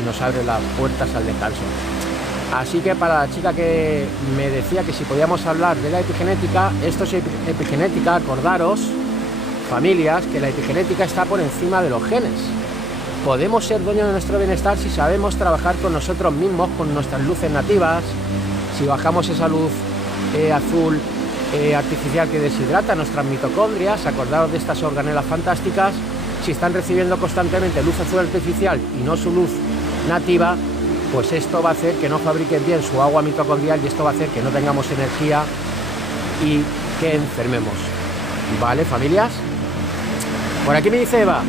y nos abre las puertas al descanso. Así que para la chica que me decía que si podíamos hablar de la epigenética, esto es epigenética, acordaros, familias, que la epigenética está por encima de los genes. Podemos ser dueños de nuestro bienestar si sabemos trabajar con nosotros mismos, con nuestras luces nativas, si bajamos esa luz azul artificial que deshidrata nuestras mitocondrias. Acordaros de estas organelas fantásticas, si están recibiendo constantemente luz azul artificial y no su luz nativa, pues esto va a hacer que no fabriquen bien su agua mitocondrial y esto va a hacer que no tengamos energía y que enfermemos. ¿Vale, familias? Por aquí me dice Eva,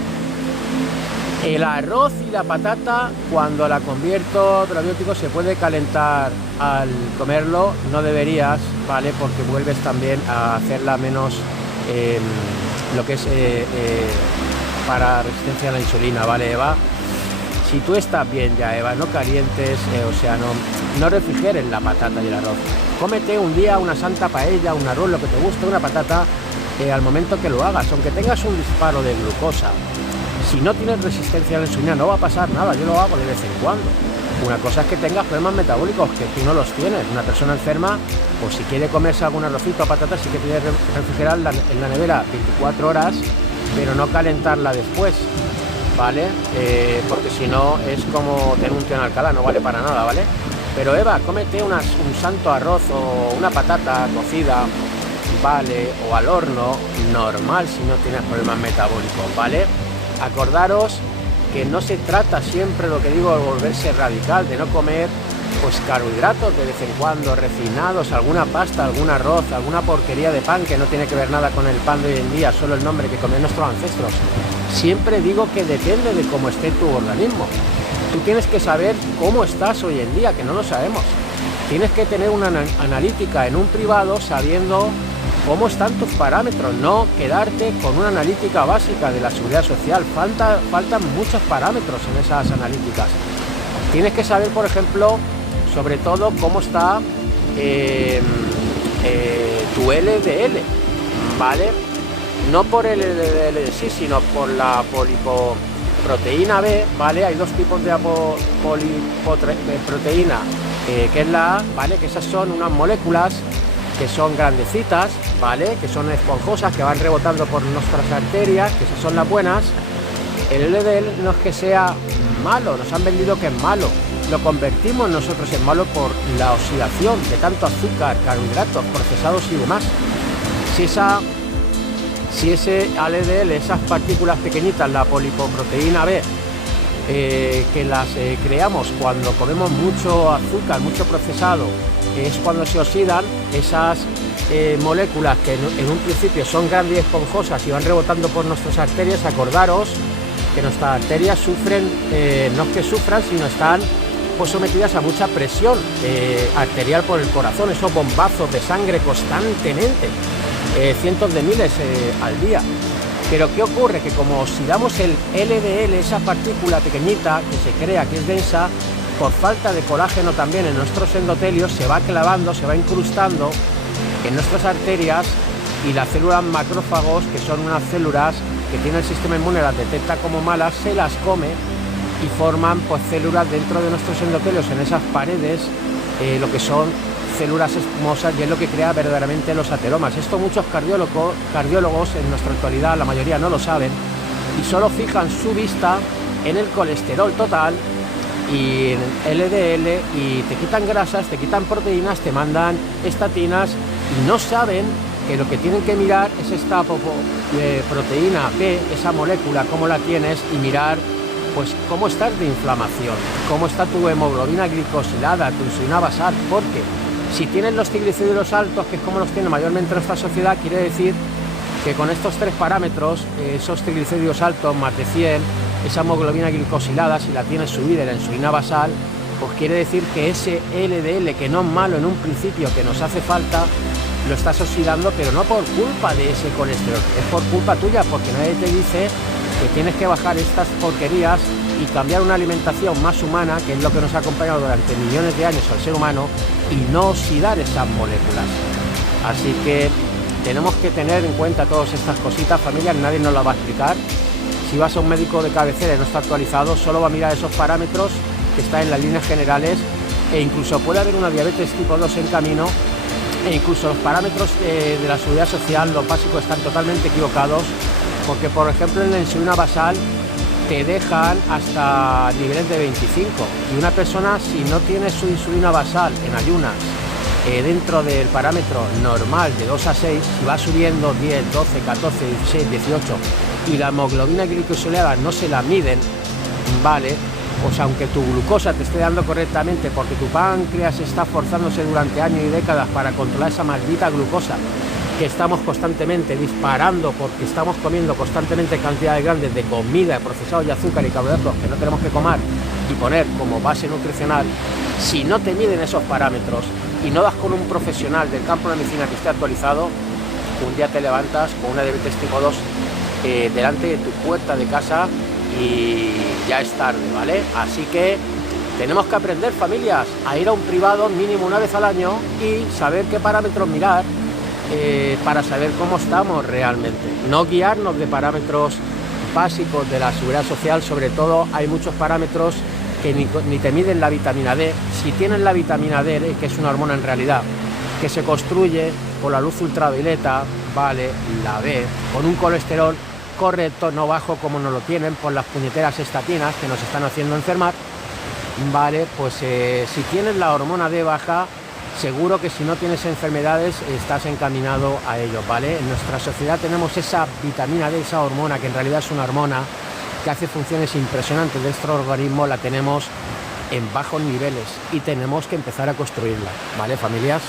el arroz y la patata, cuando la convierto probiótico, se puede calentar al comerlo. No deberías, ¿vale? Porque vuelves también a hacerla menos lo que es para resistencia a la insulina, ¿vale, Eva? Si tú estás bien ya, Eva, no calientes, o sea, no refrigeres la patata y el arroz. Cómete un día una santa paella, un arroz, lo que te guste, una patata, al momento que lo hagas, aunque tengas un disparo de glucosa. Si no tienes resistencia a la insulina, no va a pasar nada, yo lo hago de vez en cuando. Una cosa es que tengas problemas metabólicos, que tú no los tienes. Una persona enferma, pues si quiere comerse algún arrocito o patata, sí que tiene que refrigerar en la nevera 24 horas, pero no calentarla después, ¿vale? Porque si no es como tener un tío en Alcalá, no vale para nada, ¿vale? Pero Eva, cómete un santo arroz o una patata cocida, ¿vale? O al horno, normal, si no tienes problemas metabólicos, ¿vale? Acordaros que no se trata siempre, lo que digo, de volverse radical, de no comer pues carbohidratos de vez en cuando, refinados, alguna pasta, algún arroz, alguna porquería de pan que no tiene que ver nada con el pan de hoy en día, solo el nombre que comían nuestros ancestros. Siempre digo que depende de cómo esté tu organismo. Tú tienes que saber cómo estás hoy en día, que no lo sabemos. Tienes que tener una analítica en un privado sabiendo cómo están tus parámetros, no quedarte con una analítica básica de la seguridad social. Faltan muchos parámetros en esas analíticas. Tienes que saber, por ejemplo, sobre todo cómo está tu LDL, ¿vale? No por el LDL en sí, sino por la polipoproteína B, ¿vale? Hay dos tipos de polipoproteína, que es la A, ¿vale? Que esas son unas moléculas que son grandecitas, ¿vale? Que son esponjosas, que van rebotando por nuestras arterias, que esas son las buenas. El LDL no es que sea malo, nos han vendido que es malo, lo convertimos nosotros en malo por la oxidación de tanto azúcar, carbohidratos, procesados y demás. Si ese LDL, esas partículas pequeñitas, la polipoproteína B, que las creamos cuando comemos mucho azúcar, mucho procesado, es cuando se oxidan esas moléculas que en un principio son grandes y esponjosas y van rebotando por nuestras arterias. Acordaros que nuestras arterias sufren, no es que sufran, sino están pues sometidas a mucha presión arterial por el corazón, esos bombazos de sangre constantemente, cientos de miles al día. Pero ¿qué ocurre? Que como oxidamos el LDL, esa partícula pequeñita que se crea, que es densa, por falta de colágeno también en nuestros endotelios, se va clavando, se va incrustando en nuestras arterias, y las células macrófagos, que son unas células que tiene el sistema inmune, las detecta como malas, se las come y forman pues células dentro de nuestros endotelios, en esas paredes, lo que son células escumosas, y es lo que crea verdaderamente los ateromas. Esto muchos cardiólogos en nuestra actualidad, la mayoría no lo saben, y solo fijan su vista en el colesterol total y en el LDL, y te quitan grasas, te quitan proteínas, te mandan estatinas, y no saben que lo que tienen que mirar es esta proteína B, esa molécula, cómo la tienes, y mirar pues cómo estás de inflamación, cómo está tu hemoglobina glicosilada, tu insulina basal, porque si tienes los triglicéridos altos, que es como los tiene mayormente nuestra sociedad, quiere decir que con estos tres parámetros, esos triglicéridos altos más de 100, esa hemoglobina glicosilada, si la tienes subida, la insulina basal, pues quiere decir que ese LDL, que no es malo en un principio, que nos hace falta, lo estás oxidando, pero no por culpa de ese colesterol, es por culpa tuya, porque nadie te dice que tienes que bajar estas porquerías y cambiar una alimentación más humana, que es lo que nos ha acompañado durante millones de años al ser humano, y no oxidar esas moléculas. Así que tenemos que tener en cuenta todas estas cositas, familia, nadie nos las va a explicar. Si vas a un médico de cabecera y no está actualizado, solo va a mirar esos parámetros que está en las líneas generales, e incluso puede haber una diabetes tipo 2 en camino, e incluso los parámetros de la seguridad social, los básicos, están totalmente equivocados, porque por ejemplo en la insulina basal te dejan hasta niveles de 25, y una persona, si no tiene su insulina basal en ayunas dentro del parámetro normal de 2 a 6, si va subiendo 10, 12, 14, 16, 18 y la hemoglobina glicosilada no se la miden, ¿vale? Pues aunque tu glucosa te esté dando correctamente, porque tu páncreas está forzándose durante años y décadas para controlar esa maldita glucosa que estamos constantemente disparando, porque estamos comiendo constantemente cantidades grandes de comida, procesados y azúcar y carbohidratos que no tenemos que comer y poner como base nutricional, si no te miden esos parámetros y no das con un profesional del campo de la medicina que esté actualizado, un día te levantas con una diabetes tipo 2 delante de tu puerta de casa y ya es tarde, ¿vale? Así que tenemos que aprender, familias, a ir a un privado mínimo una vez al año y saber qué parámetros mirar para saber cómo estamos realmente. No guiarnos de parámetros básicos de la seguridad social. Sobre todo hay muchos parámetros que ni te miden la vitamina D. Si tienen la vitamina D, que es una hormona en realidad, que se construye por la luz ultravioleta, ¿vale? La B, con un colesterol correcto, no bajo como nos lo tienen por las puñeteras estatinas que nos están haciendo enfermar, ¿vale? Pues si tienes la hormona D baja, seguro que si no tienes enfermedades estás encaminado a ello, ¿vale? En nuestra sociedad tenemos esa vitamina D, esa hormona, que en realidad es una hormona que hace funciones impresionantes de nuestro organismo, la tenemos en bajos niveles y tenemos que empezar a construirla, ¿vale, familias?